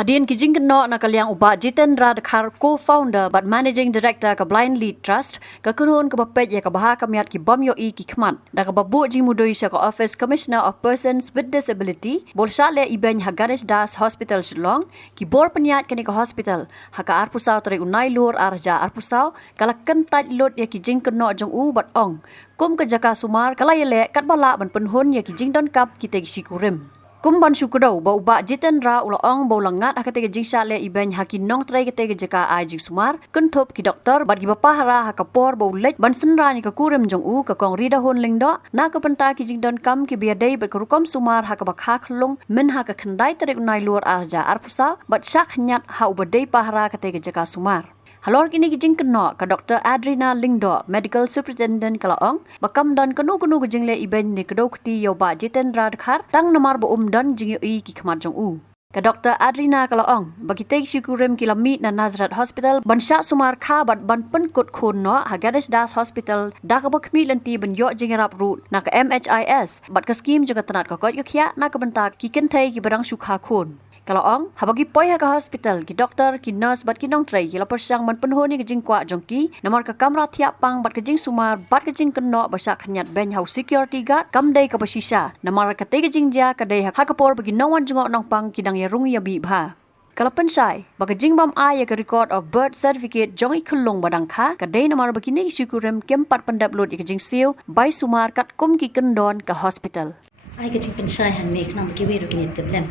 Hadian kijing keno na kalyang uba Jitendra Dakhar co-founder but managing director ka Blind Lead Trust ka kurun ka bapet ya ka baha kamiat ki bom yo i ki khmat da ka babu jing mudoi sa ka Office Commissioner of Persons with Disability bolsa le iben Haganesh Das Hospital Shillong ki bor peniat kani ka hospital haka arpusau tari unai lur arja arpusau kalakan tat lot ya ki jing keno jong u bat ong kum ka jaka sumar kalayele kat bala ban penhun ya ki jing don kap ki te shikurim Kumban syukudau bau ba Jitendra ulaong bau langat hakate jing syale iben hakinong trai kete jaka ajing sumar kentup ki doktor bat ki bapahara hakapor bau lej ban senra ni ka kurim jong u ka kong rida hon lingdo na ka penta ki jing don kam ki biadai bat kerukom sumar hakabakha khlung min haka khandai tare unai luar arja arpusa bat syak nyat ha ubadai pahara kate jaka sumar Halor kini kijing keno ka Dr. Adrina Lingdo, Medical Superintendent Kalaong, bakam dan kenu kijing le iben ni kedau kti yo ba Jitendra Dakhar, tang namar bo dan jing yo i ki khamat jong u. Ka Dr. Adrina Kalaong, bagi tek syukurim kilami na Nazrat Hospital, ban syak sumar kha bat ban pen kut khun no Haganesh Das Hospital, da ka bakmi lenti ban yo jing rap rut, na ka MHIS, bat ka skim juga tenat ka kot ka khya na ka bentak ki kenthai ki barang sukha khun. Kalau ong, habagi poi ha ka hospital, ki doktor, ki nurse, bat ki nong tray, ki lapor syang man penhoni ke jing kwa jongki, namar ka kamera tiap pang bat ke jing sumar, bat ke jing keno basak khanyat ben house security guard, kam day ka pasisha, namar ka te ke jing ja ka day ha kapor bagi nongwan jengok nong pang ki dang ya rung ya bi bha. Kalau pensai, bagi jing bam ay ka record of birth certificate jongi khulung badang kha, ka day namar bagi ni syukurem kempat pendap lot ke jing siu, bai sumar kat kum ki kendon ka hospital. Ai kecing pensai hanek nam kiwi rukini teblem.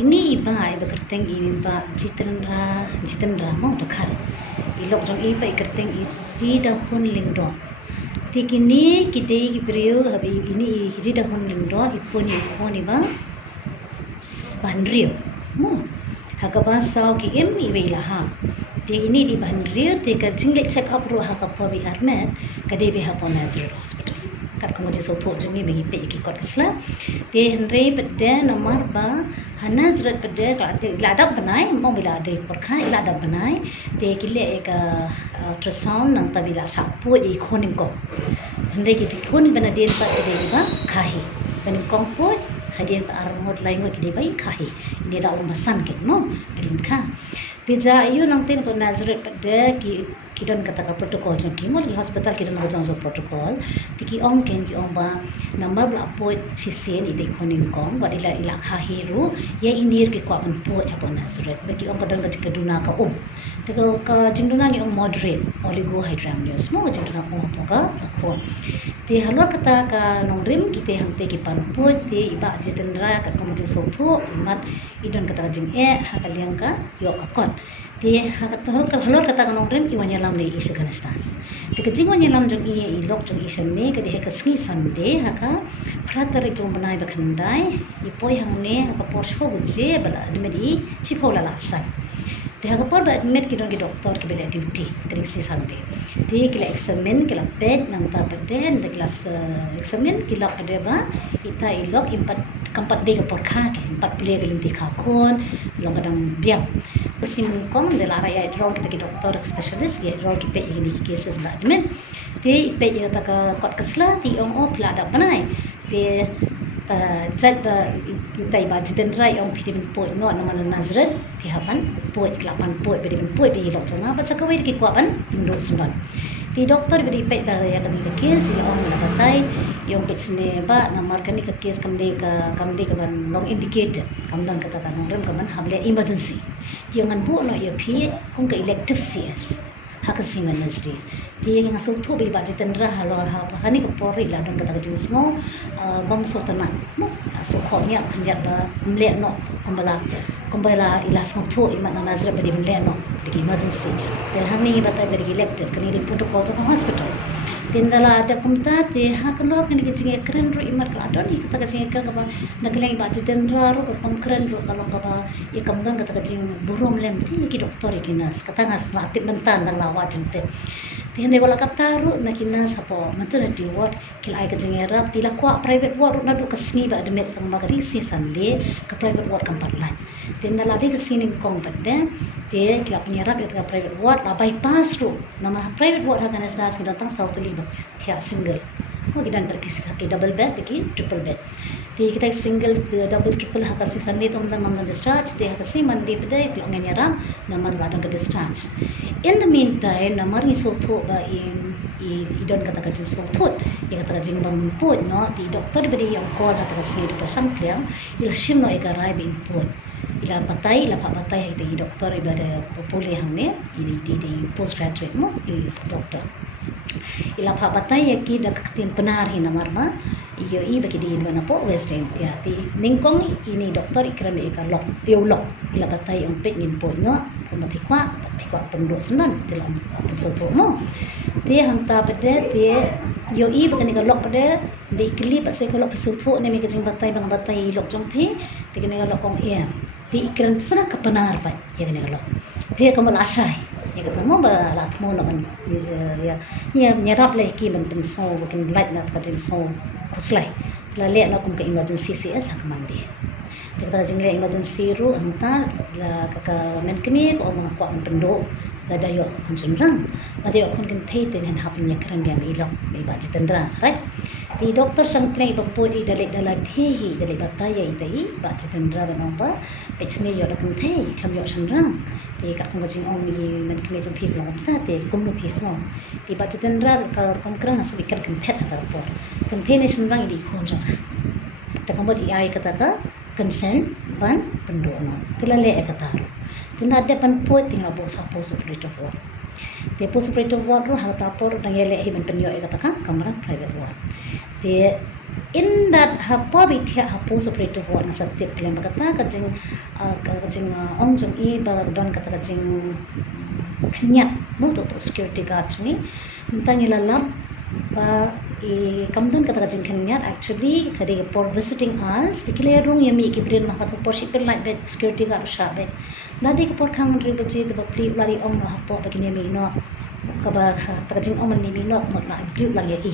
Ini iba ai bekerteng iba Jitendra mau Dakhar. Ilok jong iba ikerteng iri dahun lingdo. Tikini kita kibrio habi ini iri dahun lingdo ipun iba banrio. Mo hakaba sau ki em iba ilaha. Ti ini di banrio ti ka jingle check up ro hakapa bi arne kade bi hapon Nazareth Hospital. Kat kamu jisau tu jengi bagi pe iki kot kesla te henry bede nomor ba Nazareth bede ladap benai mau bila ada perkha ladap benai te kile ek ultrasound nang tabila sapu i khoning ko henry ki khoni bana den pa de ba khahi bani kongpo hadian pa armod lain ki de bai khahi ini da masan ke no belin kha te ja iyo nang ten ko Nazareth bede ki don kata ka protocol jong ki mol hospital ki don jong protocol tiki ong ken ki ong ba number bla point sisen ide khoning kong wa ila khahi ru ye inir ki kwa ban point apon Nazareth ba ki ong ka don ka duna ka te ka jinduna ni ong moderate oligohydramnios mo jinduna ong poka rakho te halwa kata ka nong rim ki te hang te ki pan point te iba Jitendra ka kom jing so thu mat idon kata jing ha ka liang ka yo ka kon te halwa kata ka nong rim iwanya lam le isa kanastas te ka jing wanya lam jong i lok jong isan ne ka de ka sni sande ha ka pratare jong banai ba khandai i poi hang ne ka porsho buje bala admedi chipola lasan te ha ka por ba admit ki dong ki doktor ki bela duty krisi sande te ki la examine ki la ped nang ta peden de kelas examine ki la pede ba ita ilok impat kampat de ka porkha ke impat ple ka limti kha kon long kadang biang sim kong de la raya drong ki doktor specialist ye drong ki pe ini cases ba admit te pe ya ta ka kot kasla ti ong o pla da banai te chat kita iba Jitendra yang pidin point no nama Nazareth pihapan point kelapan point pidin point bi lok jona ba sakawai ki kwaban pindo sunan ti doktor beri pe da ya kan ke si ong la batai yang pitsne ba namar kan ka case kamde ka ban long indicated kamdan kata ta nong kaman hamle emergency ti ngan bu no ya phi kong ka elective CS hakasi manasri ti nga so to bi ba Jitendra halo ha hani ko pori la dang kata jing smo bam so tana mo so ko nya khanya ba mle no kumbala ila so to i man Nazareth badi mle no di emergency te hani ba ta badi elected kani di protocol to hospital tindala ada kumta te ha kalo kani ki jing kren ro imar ka don i kata jing kren ka ba nagleng ba Jitendra ro ka kren ro kalong ka ba i kamdan kata jing burom lem ti ki doktor ki nas kata ngas mati mentan na lawa jente Tihan wala kataru na kinas apo maternity ward kila ay kajing erap tila kwa private ward na do kasni ba admit tang magarisi sande ka private ward kam patlan tin dala di kasini kong padde te kila penyerap ya ka private ward la bypass ru nama private ward ha kanas das datang south libat tia single Mo gidan pergi double bed pergi triple bed. Ti kita single double triple hakasi Sunday tom dan mamna discharge ti hakasi Monday bedai klongen yaram namar badan ke discharge. In the meantime namar ni sotho ba idon kata kajing sotot ya kata kajing bamput no ti doktor beri yang call kata kasih doktor sampliang ila shim no ikarai bin put ila patai ila patai ti doktor ibada populi hamne di postgraduate mo doktor ila patai ya ki dak tin penar hina marma iyo bagi di mana po West End ya ti ningkong ini doktor ikran ikalok lok ila patai ang pengin po no kung pikwa penduk senan dalam pensoto mo dia hangta pada dia bagi galok pada di klip pasal galok pensoto ni mi kajing batai bang batai lok jongpi dia kena galok kong di ikran sana kebenar pak ya kena galok dia kamal asai ya kata mo ba lat mo naman ya nyerap lagi man penso bukan light na kajing so kuslai lale na kung ka emergency CS hakmandi kita jing le emergency ru hanta la kaka men kini ko mga kwa pendok la dayo kun sunrang la dayo kun kan thei ten han hapin ya kran biam ilok ni ba jitendra right di doktor sang play bagpo di dalik dalak hi dalik bataya itai ba jitendra ba nomba pechne yo la kan thei kam yo sunrang di ka kung jing ong ni men kini jong phik long ta te kum no phisno di ba jitendra ka kom kran asu bikan kan thet ata por kan thei ni sunrang di khon jong ta kamot ai kata ka consent ban pendono tilale ekataru tinada pan pot tinggal bos post operative ward te post operative ward ro hata por dangele hi ban penyo ekataka kamera private ward te in that hapobi thia post operative ward na satip plan bakata kajing ongjong i ba don kata kajing knyat mo to security guard ni mintangi lalap ba kamdun kata kajing kanyat actually kadi por visiting us dikile rung yami kibrin makat por shipper like bed security guard sha bed nadi por kang ri baje de bapli lari ong no hapo bagini mi no kaba kajing ong ni mi no mat la include lang ye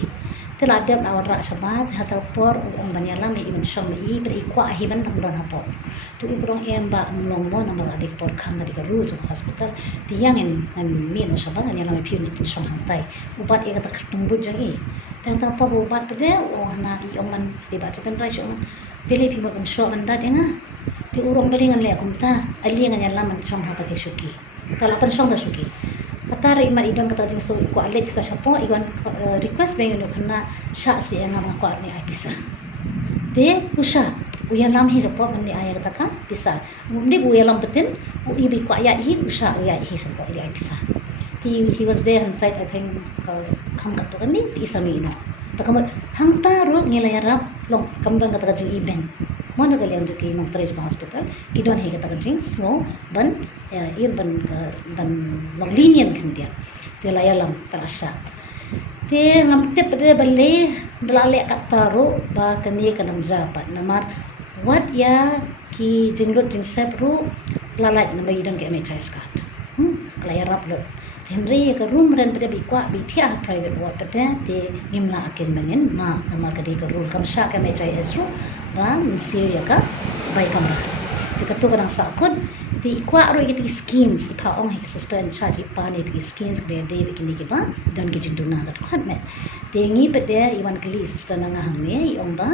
tela adab awar ra sabat hata por ong banyalam ni iman shom i per ikwa hiban tang don hapo tu ibrong emba mlong mo na mag adik por kang nadi ka rules of hospital tiangin an mi no sabang anyalam pi ni pin shom hantai ubat e kata tumbu jangi tanta por ubat pede o hana i ong man tiba cetan rai shom pilih pi makan shom anda denga ti urong belingan le kumta ali anyalam man shom hata ke shuki talapan shom da shuki kata rai mat idon kata jing so ko alet kita sapo iwan request be yo kena sha si nga ma ko ni ai bisa de usha uyalam hi sapo mandi ai kata ka bisa mundi uyalam betin u ibi ko ayat hi usha ayat hi sapo ai bisa he was there inside I think kam ka to ni ti sami no takamot hangta ro ngilayarap long kamdang kata jing event mana kali yang juki nong terus ke hospital kidon he kata jing snow ban ban long lenient kan dia layalam terasa te ngamte pada bale dalale kata ro ba kani kanam japat namar what ya ki jingrut jing sep ro lalai nama idon ke NHS card layarap lo Henry ke room ren pada bikwa bitia private ward pada te ngimla akin mangin ma namar kadi ke rule kam sha ka NHS ro ba msio ya ka bai kamra te katu kadang sakut ti ikwa ro ikiti schemes ipa ong hik sister in charge ipa ni ti schemes be de bikini ki ba dan ki jinduna kat khat me te ngi pada iwan kali sister na nga hang ne ong ba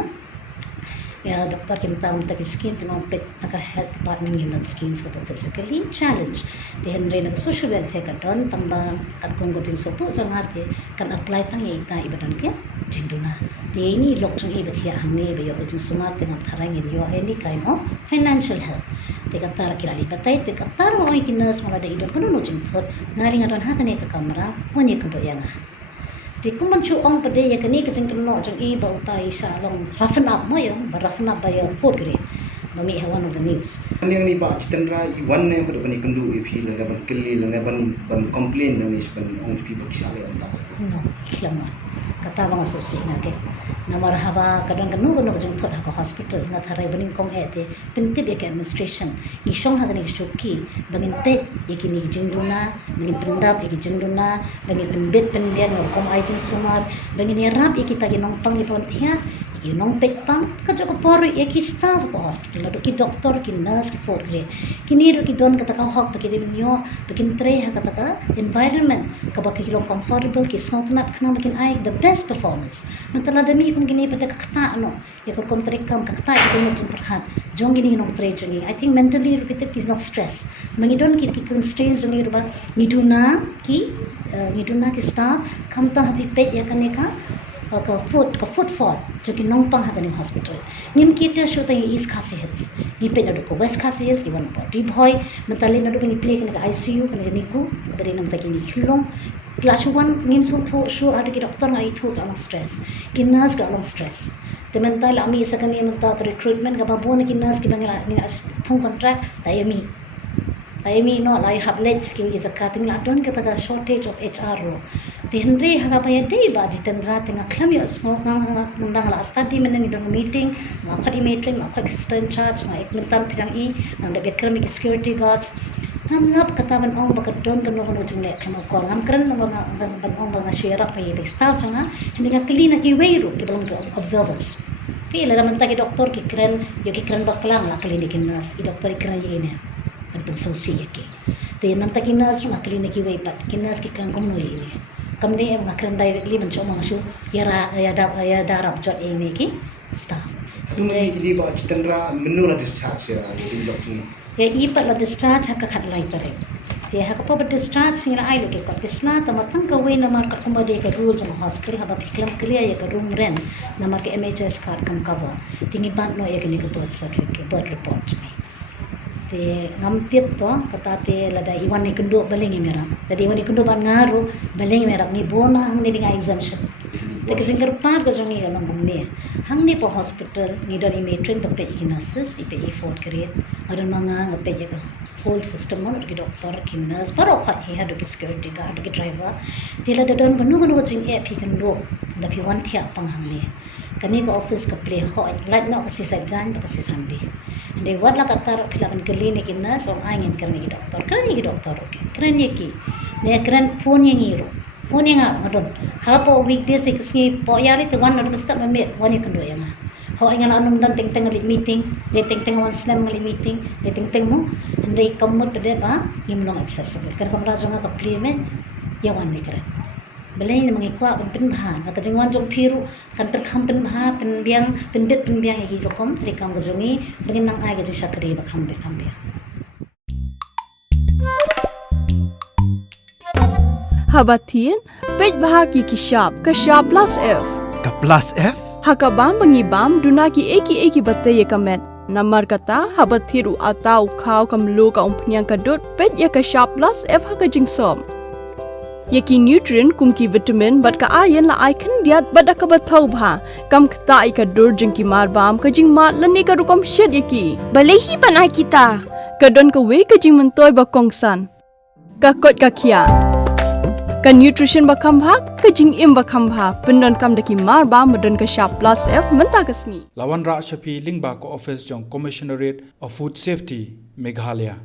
ya doktor kim taum tak skin tengok pet tak health department ngin schemes for the physically challenge te henry nak social welfare ka don tamba kat kong go jing sotu janga te kan apply tang ye ta ibadan ke jinduna te ni lok chung e bathia hangne be yo jing sumar tengok tharang in yo any kind of financial help te ka tar kilali batai te ka tar mo ki nurse mala de idon kono no jing thor ngali ngadon ha kane ka kamera wani kan do yanga di kuman chu ong pade ya kani ka jing no jong i ba utai sha long roughen up mo yo ba roughen up by your 4th grade mami ha one of the news yang ni ba citendra one ne ber bani kendu e phi le ban kelli le ban complain ne ban ong phi ba kisale anta no iklama kata bang asosi na ke na marhaba kadang kanu no jong thot ha hospital na tharai baning kong ete pentib ya ke administration ni shong ha ni shoki bangin pe yakini jingduna bangin pendap yaki jingduna bangin pembet pendian no kom ai jing sumar bangin ya rap yaki tagi nong pang ipon thia nong pek pang ka joko pori ya ki staff ko hospital do ki doktor ki nurse ki for gre kini ro ki don kata ka hok pa ki de nyo bikin tre ha kata ka environment ka ba ki long comfortable ki snotnat khna bikin ai the best performance mentala demi kun gini pada ka kata no ya ko kom tre kam ka kata ki jong jong perhat jong gini nong tre jong I think mentally repeated ki no stress mangidon ki constraints jong ro ba ngiduna ki staff kam ta happy pet ya kaneka ka footfall joki nongpang ha kani hospital nim kita show tang east khasi hills ni pe nadu ko west khasi hills iwan pa ri bhoi mentali nadu ni play kani ICU kani niku bari nam ta kini khilong class 1 nim so tho show adu ki doctor ngai tho ka stress ki nurse ka long stress te mental ami sakani menta recruitment ka babu ni nurse ki bangla ni thong contract ayami no lai hablet ki zakat ni adon kata ka shortage of HR ro ti henry haga pa yadai ba jitendra tenga khlam yo smoke nang la study men ni don meeting ma khadi meeting ma khak assistant charge ma ek mentan pirang i nang da bekrami security guards ham ngap kata ban ong bakat don kan no jungle khama ko ngam kran no ban ong ba share up ye staff changa hindi ka clean ki weiru ki belum observers pila naman ta ki doktor ki kran yo ki kran baklang la klinik nas i doktor ki kran ye ne untuk solusi yake te nam ta kinas na klinik ki wei pat kinas ki kan kom no ye kamne em ngakran directly men choma ngasu ya darab jot ini ki staff di ba Jitendra menurut discharge ya di dokter ya i pat la discharge hak khat lai tare te hak pa discharge singa ai lo ke kot kisna ta matang ka wei na mar ka kuma de ka rule jama hospital haba fiklam clear ya ka room ren na mar ke MHS card kam cover tingi ban no ya ke ni ka birth certificate birth report me te ngam tiap to kata te lada iwan ni kendo baleng mera tadi iwan ni kendo ban ngaru baleng mera ni bona hang ni dengan exemption te kesingkar par ko jongi ga long ne hang ni po hospital ni don ime train pa pe ignasis ipe e fort create aron manga ngape ga whole system mon ki doctor ki nurse paro kha he had ki security guard ki driver te lada don ganu jing e phi kendo da phi wan thia pang hang le kami ko office ka play ho lat no kasi sa jan pa kasi sandi de wala ka tar philaban klinik in nas ong angin karni ki doctor okay karni ki ne kran phone yang ngadon ha po weekdays ikski po yari te wan no basta mamit wani kundo yang ho ingan anum dan teng meeting de teng wan slam ngali meeting de teng mo andai kamot de ba yimlong accessible kan kamra jonga ka play me yawan ni kran belai ni mengikwa pen bahan kata jengwan jong piru kan terkam pen bahan pen biang iki lokom trikam gajongi dengan nang ai gajung sakri ba kambe Habatin pej bahagi ki sharp plus F Ka plus F hakabam bangi bam dunaki eki batte ye kamet namar kata habathiru atau khau kamlu ka umpnyang kadut pej ya ka sharp plus F haka jingsom Yaki nutrient kumki vitamin bat ka ayan la icon diat bat ka bathau bha kam khta ai ka dur jing ki mar bam ka jing mat lani ka rukom shed yaki balehi banai kita ka don ka we ka jing mentoy ba kongsan ka kot ka khia ka nutrition ba kham bha ka jing im ba kham bha pendon kam daki mar bam modon ka sharp plus F menta kasni Lawan Ra Shafi Lingba ko office jong Commissionerate of Food Safety Meghalaya